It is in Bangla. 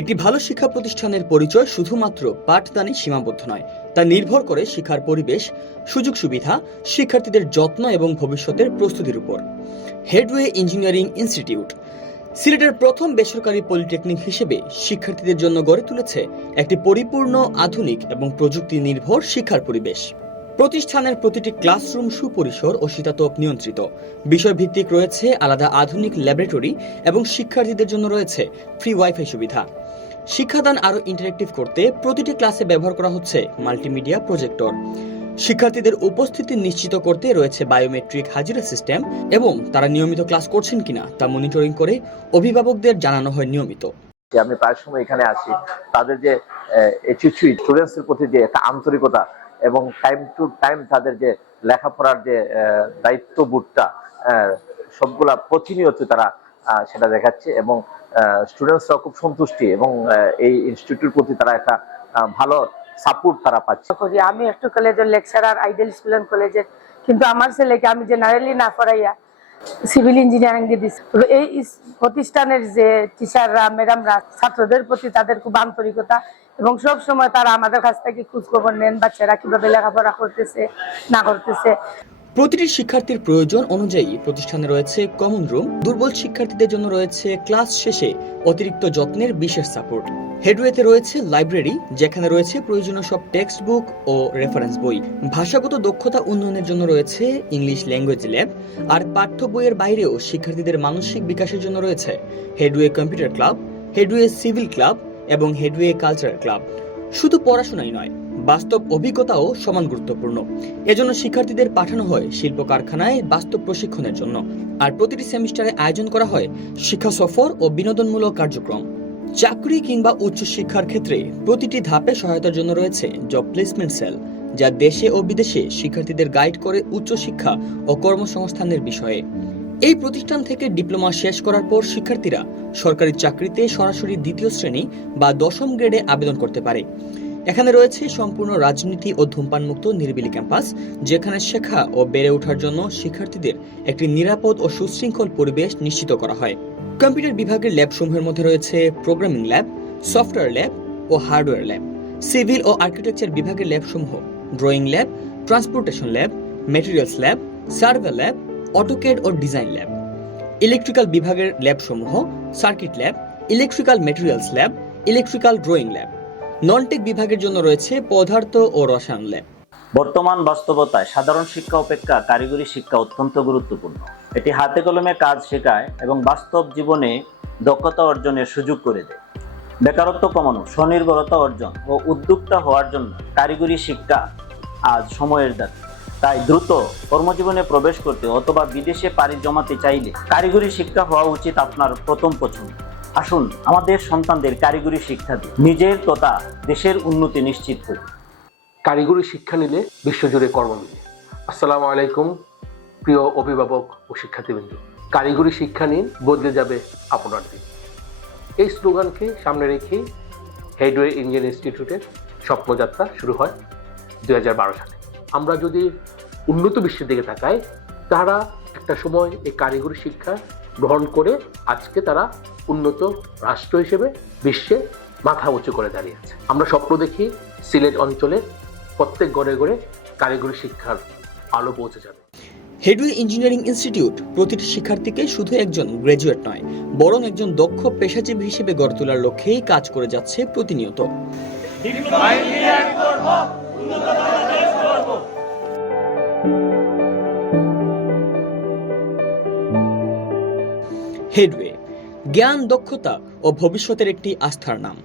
একটি ভালো শিক্ষা প্রতিষ্ঠানের পরিচয় শুধুমাত্র পাঠদানে সীমাবদ্ধ নয়, তা নির্ভর করে শিক্ষার পরিবেশ, সুযোগ সুবিধা, শিক্ষার্থীদের যত্ন এবং ভবিষ্যতের প্রস্তুতির উপর। হেডওয়ে ইঞ্জিনিয়ারিং ইনস্টিটিউট সিলেটের প্রথম বেসরকারি পলিটেকনিক হিসেবে শিক্ষার্থীদের জন্য গড়ে তুলেছে একটি পরিপূর্ণ, আধুনিক এবং প্রযুক্তি নির্ভর শিক্ষার পরিবেশ। প্রতিষ্ঠানের প্রতিটি ক্লাসরুম সুপরিসর ও শীতাতপ নিয়ন্ত্রিত। বিষয়ভিত্তিক রয়েছে আলাদা আধুনিক ল্যাবরেটরি এবং শিক্ষার্থীদের জন্য রয়েছে ফ্রি ওয়াইফাই সুবিধা। শিক্ষাদান আরও ইন্টারেক্টিভ করতে প্রতিটি ক্লাসে ব্যবহার করা হচ্ছে মাল্টিমিডিয়া প্রজেক্টর। শিক্ষার্থীদের উপস্থিতি নিশ্চিত করতে রয়েছে বায়োমেট্রিক হাজিরা সিস্টেম এবং তারা নিয়মিত ক্লাস করছেন কিনা তা মনিটরিং করে অভিভাবকদের জানানো হয় নিয়মিত। আমি প্রায় সময় এখানে আসি, তাদের যে অ্যাটিটিউড, স্টুডেন্টসের প্রতি যে একটা আন্তরিকতা এবং টাইম টু টাইম তাদের যে লেখাপড়ার যে দায়িত্ববোধটা, সবগুলা প্রতিনিয়ত তারা সেটা দেখাচ্ছে এবং স্টুডেন্টসরা খুব সন্তুষ্টি এবং এই ইনস্টিটিউটের প্রতি তারা একটা ভালো সাপোর্ট তারা পাচ্ছে। আমি একটু কলেজের লেকচারার, আইডিয়াল স্কুল কলেজের, কিন্তু আমার ছেলেকে আমি জেনারেলি না পড়াইয়া সিভিল ইঞ্জিনিয়ারিং দিয়ে দিচ্ছি। তবে এই প্রতিষ্ঠানের যে টিচাররা, ম্যাডামরা ছাত্রদের প্রতি তাদের খুব আন্তরিকতা এবং সব সময় তারা আমাদের কাছ থেকে খোঁজ খবর নেন, বাচ্চারা কিভাবে লেখাপড়া করতেছে না করতেছে। প্রতিটি শিক্ষার্থীর প্রয়োজন অনুযায়ী প্রতিষ্ঠানে রয়েছে কমন রুম। দুর্বল শিক্ষার্থীদের জন্য রয়েছে ক্লাস শেষে অতিরিক্ত যত্নের বিশেষ সাপোর্ট। হেডওয়েতে রয়েছে লাইব্রেরি, যেখানে রয়েছে প্রয়োজনীয় সব টেক্সট বুক ও রেফারেন্স বই। ভাষাগত দক্ষতা উন্নয়নের জন্য রয়েছে ইংলিশ ল্যাঙ্গুয়েজ ল্যাব। আর পাঠ্য বইয়ের বাইরেও শিক্ষার্থীদের মানসিক বিকাশের জন্য রয়েছে Headway computer club, Headway civil club এবং হেডওয়ে কালচারাল ক্লাব। শুধু পড়াশোনাই নয়, বাস্তব অভিজ্ঞতাও সমান গুরুত্বপূর্ণ। এজন্য শিক্ষার্থীদের পাঠানো হয় শিল্প কারখানায় বাস্তব প্রশিক্ষণের জন্য। আর প্রতিটি সেমিস্টারে আয়োজন করা হয় শিক্ষা সফর ও বিনোদনমূলক কার্যক্রম। চাকরি কিংবা উচ্চশিক্ষার ক্ষেত্রে প্রতিটি ধাপে সহায়তার জন্য রয়েছে জব প্লেসমেন্ট সেল, যা দেশে ও বিদেশে শিক্ষার্থীদের গাইড করে উচ্চশিক্ষা ও কর্মসংস্থানের বিষয়ে। এই প্রতিষ্ঠান থেকে ডিপ্লোমা শেষ করার পর শিক্ষার্থীরা সরকারি চাকরিতে সরাসরি দ্বিতীয় শ্রেণী বা দশম গ্রেডে আবেদন করতে পারে। এখানে রয়েছে সম্পূর্ণ রাজনীতি ও ধূমপানমুক্ত নিরিবিলি ক্যাম্পাস, যেখানে শেখা ও বেড়ে ওঠার জন্য শিক্ষার্থীদের একটি নিরাপদ ও সুশৃঙ্খল পরিবেশ নিশ্চিত করা হয়। কম্পিউটার বিভাগের ল্যাবসমূহের মধ্যে রয়েছে প্রোগ্রামিং ল্যাব, সফটওয়্যার ল্যাব ও হার্ডওয়্যার ল্যাব। সিভিল ও আর্কিটেকচার বিভাগের ল্যাবসমূহ drawing lab, transportation lab, materials lab, survey lab, AutoCAD ও ডিজাইন ল্যাব। ইলেকট্রিক্যাল বিভাগের ল্যাবসমূহ circuit lab, electrical materials lab, electrical drawing lab. Non tech বিভাগের জন্য রয়েছে পদার্থ ও রসায়ন ল্যাব। বর্তমান বাস্তবতায় সাধারণ শিক্ষা অপেক্ষা কারিগরি শিক্ষা অত্যন্ত গুরুত্বপূর্ণ। এটি হাতে কলমে কাজ শেখায় এবং বাস্তব জীবনে দক্ষতা অর্জনের সুযোগ করে দেয়। বেকারত্ব কমানো, স্বনির্ভরতা অর্জন ও উদ্যোক্তা হওয়ার জন্য কারিগরি শিক্ষা আজ সময়ের দাবি। তাই দ্রুত কর্মজীবনে প্রবেশ করতে অথবা বিদেশে পাড়ি জমাতে চাইলে কারিগরি শিক্ষা হওয়া উচিত আপনার প্রথম পছন্দ। আসুন আমাদের সন্তানদের কারিগরি শিক্ষা দিই, নিজের তথা দেশের উন্নতি নিশ্চিত করি। কারিগরি শিক্ষা নিলে বিশ্বজুড়ে কর্ম মিলে। আসসালামু আলাইকুম প্রিয় অভিভাবক ও শিক্ষার্থীবৃন্দ। কারিগরি শিক্ষা নিন, বদলে যাবে আপনার দিন। এই স্লোগানকে সামনে রেখেই হেডওয়ে ইঞ্জিনিয়ারিং ইনস্টিটিউটের স্বপ্নযাত্রা শুরু হয় 2012 সালে। আমরা যদি উন্নত বিশ্বের দিকে তাকাই, তারা একটা সময় এই কারিগরি শিক্ষা গ্রহণ করে আজকে তারা উন্নত রাষ্ট্র হিসেবে বিশ্বে মাথা উঁচু করে দাঁড়িয়েছে। আমরা স্বপ্ন দেখি সিলেট অঞ্চলে প্রত্যেক ঘরে ঘরে কারিগরি শিক্ষার আলো পৌঁছে যাবে। হেডওয়ে ইঞ্জিনিয়ারিং ইনস্টিটিউট প্রতিটি শিক্ষার্থীকে শুধু একজন গ্র্যাজুয়েট নয়, বরং একজন দক্ষ পেশাজীবী হিসেবে গড়ে তোলার লক্ষ্যেই কাজ করে যাচ্ছে প্রতিনিয়ত। হেডওয়ে জ্ঞান, দক্ষতা ও ভবিষ্যতের একটি আস্থার নাম।